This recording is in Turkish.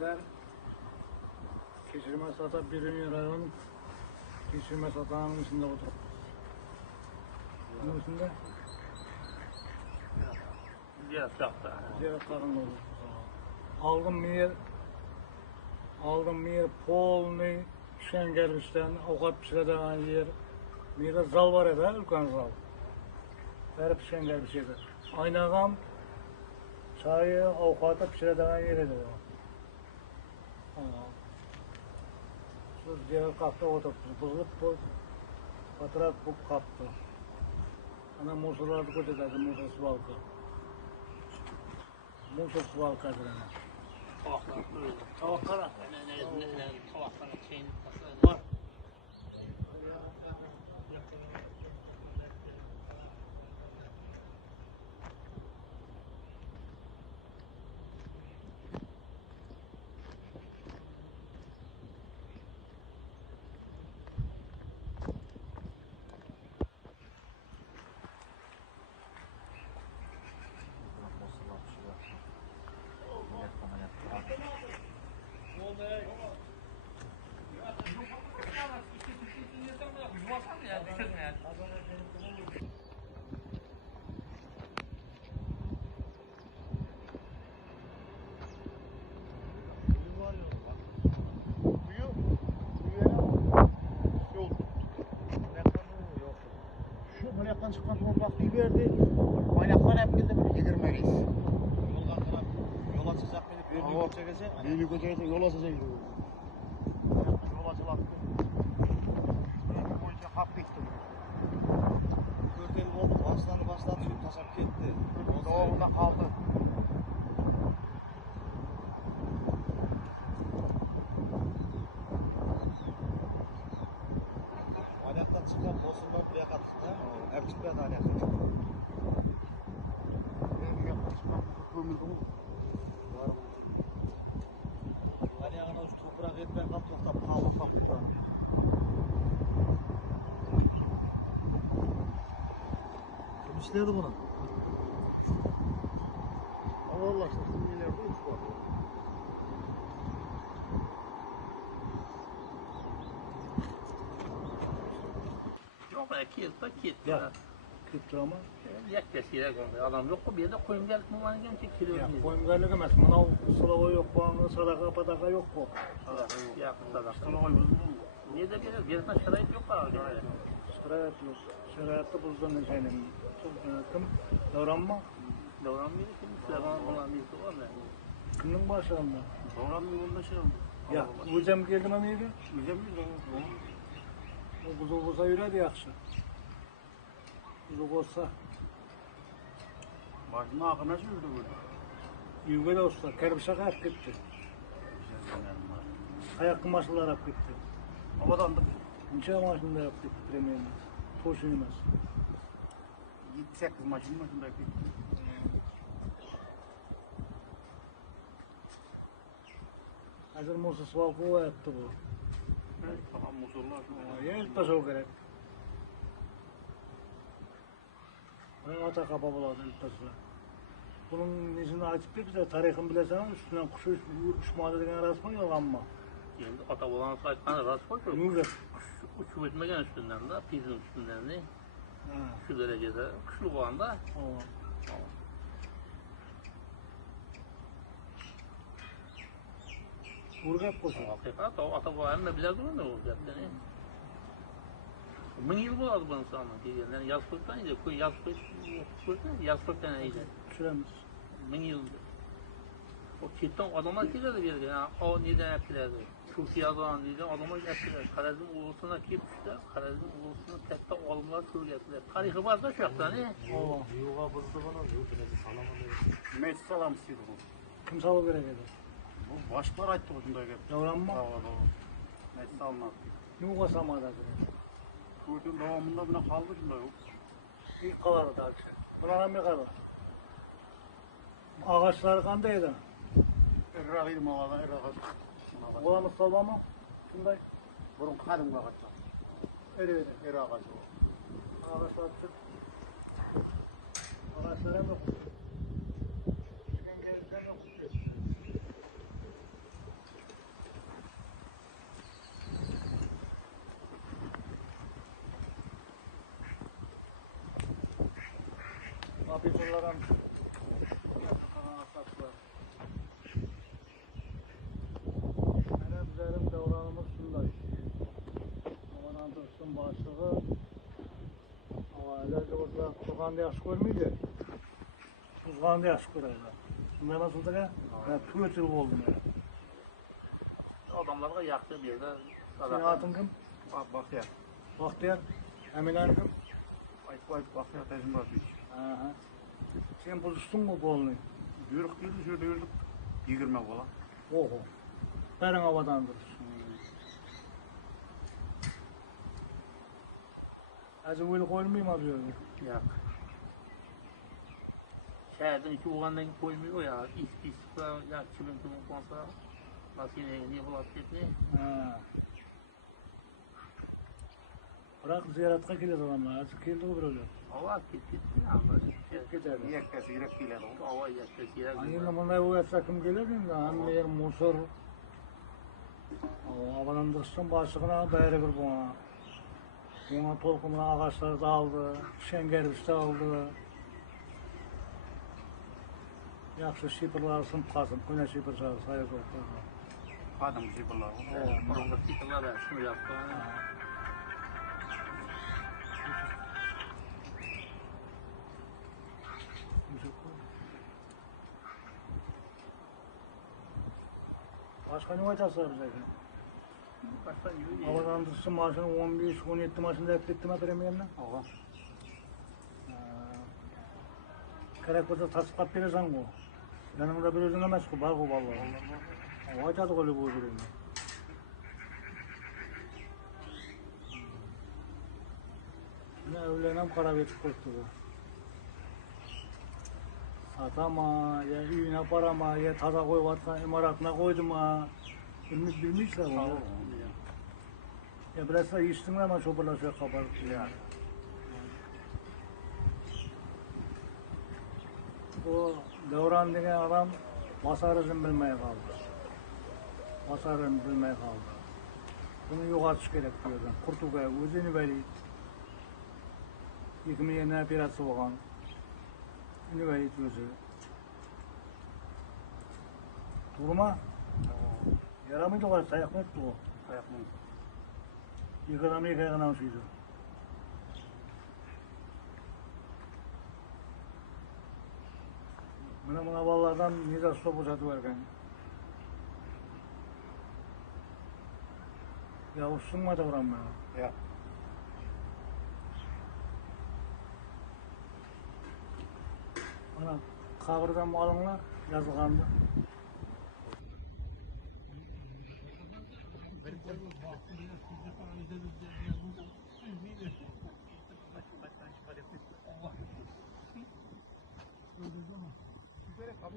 Bizler Keçirme Sata birinci rayon Keçirme Sata'nın içinde oturup. Bunun içinde ziyaretlerin olur. Aldım bir yer polni düşen gelmişten avukat pişireden yer. Bir de zal var eder, ülken zal. Her pişen gelmiş eder. Aynagam çayı avukata pişireden yer eder. Şu ziyaret kalktı oturdu. Buzlup bu fotoğraf bu kaptı. Ana musurlardı kocadı, musur suvalka. Musur suvalka adına. Tavaklara. Tavaklara çeyin. Var. Şu çıkan topraklığı verdi. Baynaklar hep geldi böyle 20 reis. Yola çıkacak beni büyük göçegese. Büyülü göçegese yol açacak. Yol açılattı. Bir boyunca hak dikti. Görkeli oldu. Başlandı şu taşak gitti. Doğumda kaldı. Alaktan çıkan bozullar buraya kattı. Hep çıkmadı alaktan. Benim yaklaşık kömür dolu. Alakana uç toprak etmen kap toktap pahalı kapıda. Kim işlerdi bunu? Allah aşkına şimdi ileride uç var. Yok iki yıl da gitti. Ya. Gitti ama. Yaklaşık adam yok o bir yerde koyun gelip mi var ki kilo Ya değil. koyun gaylık emez. Mınav sılava yok bu, sadaka pataka yok bu. Ya sadaka. Niye de gelir? Gerisinde şerait yok var. Şerayet yok. Şerayatta buzdan ne şeylerim. Kim? Davranma. Davranmıyor ki. Silahı olan birisi var mı? Kimin başlarında? Davranmıyor onda şey oldu. Ya hocam geldi mi miydi? Güzel bir zaman. O kuzu kuza yürüdü yakşı. Kuzu olsa. Başına akına sürdü burada. Yüge de olsa. Kerbişe kayak gitti. Ayak kumaşlılar hep gitti. Havadan da Niçe maşında yaptık premiyerini? Toş inmez. 7-8 maçın başındaki. Hazır Musa Svalkova yaptı bu. Tamam musurlar. Yer taş o gerek. Ben ata kapa buladı ilk taşla. Bunun izini açıp bir bize tarihini bilesen üstünden kuşu uçmadı degen rasmı yalanma. Şimdi ata olan sayfana rast koyuyor. Nurret. Uçup etmegen üstünden de, pizin üstünden de. Ha. Şu derecede, kuşlu bu anda. Tamam. Urgat koşu. Hakikat o ata bu halinde bile durur ne olacak yani. 1000 yıl buladı bunun sana diye. Yani yaz koysan iyice, yaz koysan iyice. Süremiz. 1000 yıl. O çiftten adamlar giderdi bir yani. O neden etkilerdi? Türkiye adamlar neden adamlar etkilerdi? Karadın ulusuna gitmişler. Karadın ulusuna tekte olumlar söylediler. Tarihi var da şu yakta ne? Yuva bızdığını yurdunuzı salamadı. Meclis salamsıydı bu. Kim sağ gerek eder? Bu başlar ayıttı bu şunda gelip. Davranma. Meclis almaz. Nuga samada gerek. Kuyudun doğumunda buna kaldı şunda yok. İlk kalanı da akşam. Buranın bir kalan. Ağaçlar kandaydı. Errağıydı mağaza, errağıydı. Oğlanı salma mı? Şunday. Burun kadım kakatla. Öyle. Errağıydı o. Ağaçlar çık. Ağaçlara yok. Çıkan gelirken yok. Kapitullarım. Asaklar. Benim üzerim devranımız şunday. Havadan dursun başlığı. Havayla orada Tuzgan'da yaş görmeydi. Tuzgan'da yaş görüyorlar. Şunlar nasıldı ya? Ben tüyötül oldum ya. Adamlarga yaktı bir yerde. Senin adın kim? Bahtiyar. Bahtiyar. Emin'in kim? Ayıp Bahtiyar tezim var bir. Aha. Sen buluştun mu bolunu? Yürük değil, şöyle yürüdük. 20 falan. Oho. Berin havadan dursun. Azı böyle koyulmayayım arıyor. Yak. Şehirden iki oğlandan koymuyor ya. İs falan ya kimin konsa. Nasıl ne bulat ne? Ha. Bırak ziyaretka gelir adamlar. Azıcık geldi o böyle. Hava gitti ya. Gider. Yekkesi yürek giyilen o. Hava yaktı ya. Ayında bunlar o yatsakım gelir mi? Hem yer musor. Havadan dursun başlığına beri bir buna. Buna tolkumuna ağaçlar dağıldı. Şengerbiş dağıldı. Yaxşı şipirler sınıp kalsın. Güne şipir çağır. Sayı koy. Adam zibirler o. Evet. Orada sıkılar da şunu yaptı. Başka ne vaytası bize? Baştan yürü. Havadan dursun maaşını 15-17 maaşını eklettim ödemeyenle. Oha. Gerek olsa tasdik verirsen o. Yanımda bir özün emez ki, bak o vallahi. Vaytadı öyle bu öbürünü. Ne evlenem kara betip koştu bu. Satama, ya üyüne parama, ya taza koy vatkan imaratına koydum ha. Bilmişler onu. Ya biraz da içtin ama çopurlaşıyor kabarık yani. O Devran denen adam basarızın bilmeye kaldı. Basarını bilmeye kaldı. Bunu yukarı gerek diyordum. Kurtulgaya özünü veriyip. Yıkımı yerine operası olan. Üniversite özü. Durma. Yaramıydı var, sayak mı etti o? Ayak mı? Yıkadam yıkayan şeydi. Buna vallardan nice stop uçatı verken. Ya usunmadı buram bana. Ya. Bana kavurdan malınla yazılgandı. Abi